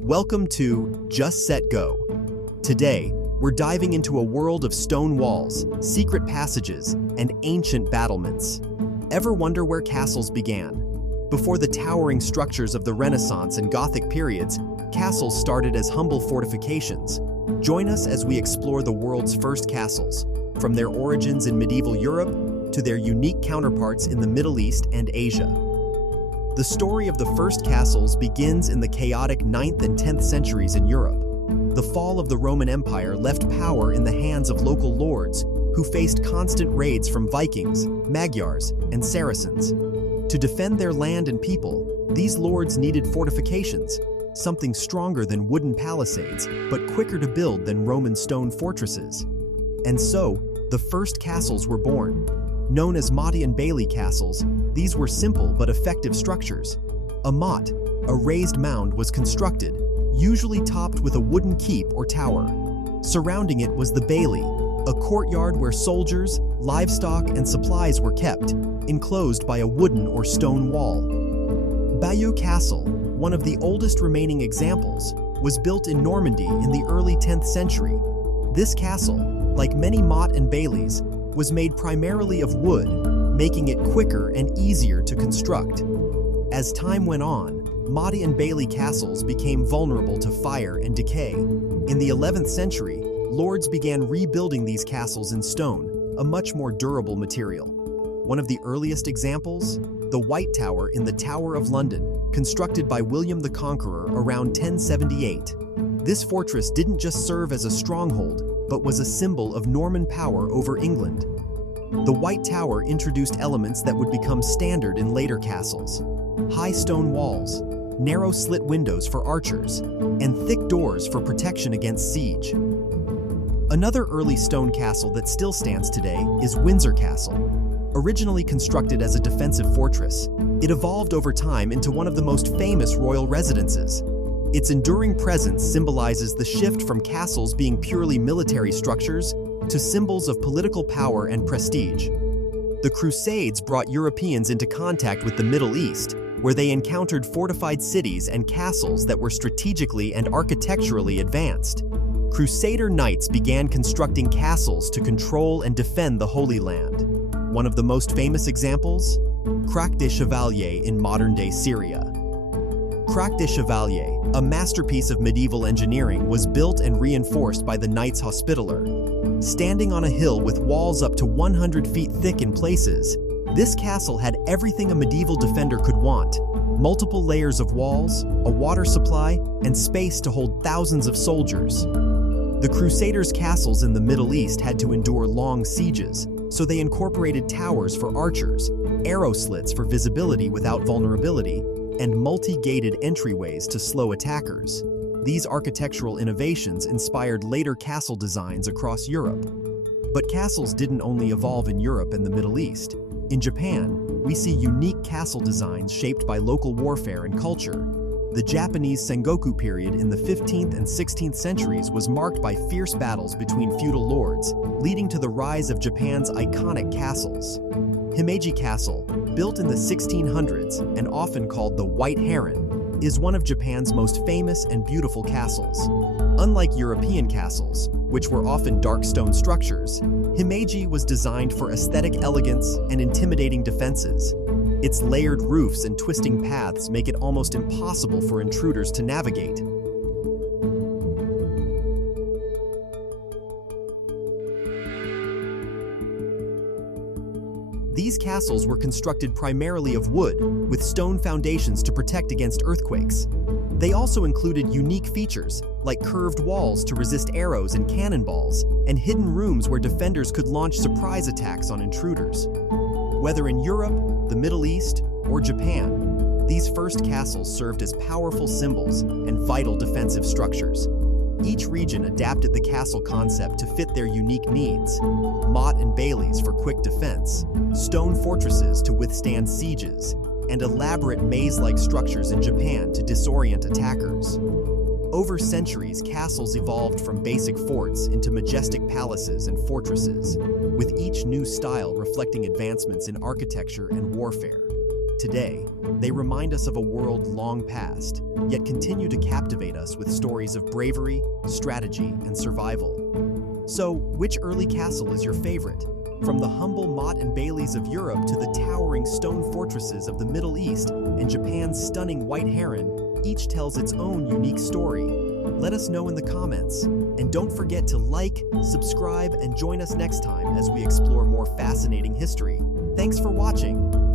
Welcome to Just Set Go. Today, we're diving into a world of stone walls, secret passages, and ancient battlements. Ever wonder where castles began? Before the towering structures of the Renaissance and Gothic periods, castles started as humble fortifications. Join us as we explore the world's first castles, from their origins in medieval Europe to their unique counterparts in the Middle East and Asia. The story of the first castles begins in the chaotic 9th and 10th centuries in Europe. The fall of the Roman Empire left power in the hands of local lords who faced constant raids from Vikings, Magyars, and Saracens. To defend their land and people, these lords needed fortifications, something stronger than wooden palisades, but quicker to build than Roman stone fortresses. And so, the first castles were born. Known as motte and bailey castles, these were simple but effective structures. A motte, a raised mound, was constructed, usually topped with a wooden keep or tower. Surrounding it was the bailey, a courtyard where soldiers, livestock, and supplies were kept, enclosed by a wooden or stone wall. Bayeux Castle, one of the oldest remaining examples, was built in Normandy in the early 10th century. This castle, like many motte and baileys, was made primarily of wood, making it quicker and easier to construct. As time went on, motte and bailey castles became vulnerable to fire and decay. In the 11th century, lords began rebuilding these castles in stone, a much more durable material. One of the earliest examples? The White Tower in the Tower of London, constructed by William the Conqueror around 1078. This fortress didn't just serve as a stronghold, but was a symbol of Norman power over England. The White Tower introduced elements that would become standard in later castles: high stone walls, narrow slit windows for archers, and thick doors for protection against siege. Another early stone castle that still stands today is Windsor Castle. Originally constructed as a defensive fortress, it evolved over time into one of the most famous royal residences. Its enduring presence symbolizes the shift from castles being purely military structures to symbols of political power and prestige. The Crusades brought Europeans into contact with the Middle East, where they encountered fortified cities and castles that were strategically and architecturally advanced. Crusader knights began constructing castles to control and defend the Holy Land. One of the most famous examples? Crac des Chevaliers in modern-day Syria. Crac des Chevaliers, a masterpiece of medieval engineering, was built and reinforced by the Knights Hospitaller. Standing on a hill with walls up to 100 feet thick in places, this castle had everything a medieval defender could want: multiple layers of walls, a water supply, and space to hold thousands of soldiers. The Crusaders' castles in the Middle East had to endure long sieges, so they incorporated towers for archers, arrow slits for visibility without vulnerability, and multi-gated entryways to slow attackers. These architectural innovations inspired later castle designs across Europe. But castles didn't only evolve in Europe and the Middle East. In Japan, we see unique castle designs shaped by local warfare and culture. The Japanese Sengoku period in the 15th and 16th centuries was marked by fierce battles between feudal lords, leading to the rise of Japan's iconic castles. Himeji Castle, built in the 1600s and often called the White Heron, is one of Japan's most famous and beautiful castles. Unlike European castles, which were often dark stone structures, Himeji was designed for aesthetic elegance and intimidating defenses. Its layered roofs and twisting paths make it almost impossible for intruders to navigate. These castles were constructed primarily of wood, with stone foundations to protect against earthquakes. They also included unique features, like curved walls to resist arrows and cannonballs, and hidden rooms where defenders could launch surprise attacks on intruders. Whether in Europe, the Middle East, or Japan, these first castles served as powerful symbols and vital defensive structures. Each region adapted the castle concept to fit their unique needs: motte and baileys for quick defense, stone fortresses to withstand sieges, and elaborate maze-like structures in Japan to disorient attackers. Over centuries, castles evolved from basic forts into majestic palaces and fortresses, with each new style reflecting advancements in architecture and warfare. Today, they remind us of a world long past, yet continue to captivate us with stories of bravery, strategy, and survival. So, which early castle is your favorite? From the humble motte and baileys of Europe to the towering stone fortresses of the Middle East and Japan's stunning white heron, each tells its own unique story. Let us know in the comments. And don't forget to like, subscribe, and join us next time as we explore more fascinating history. Thanks for watching.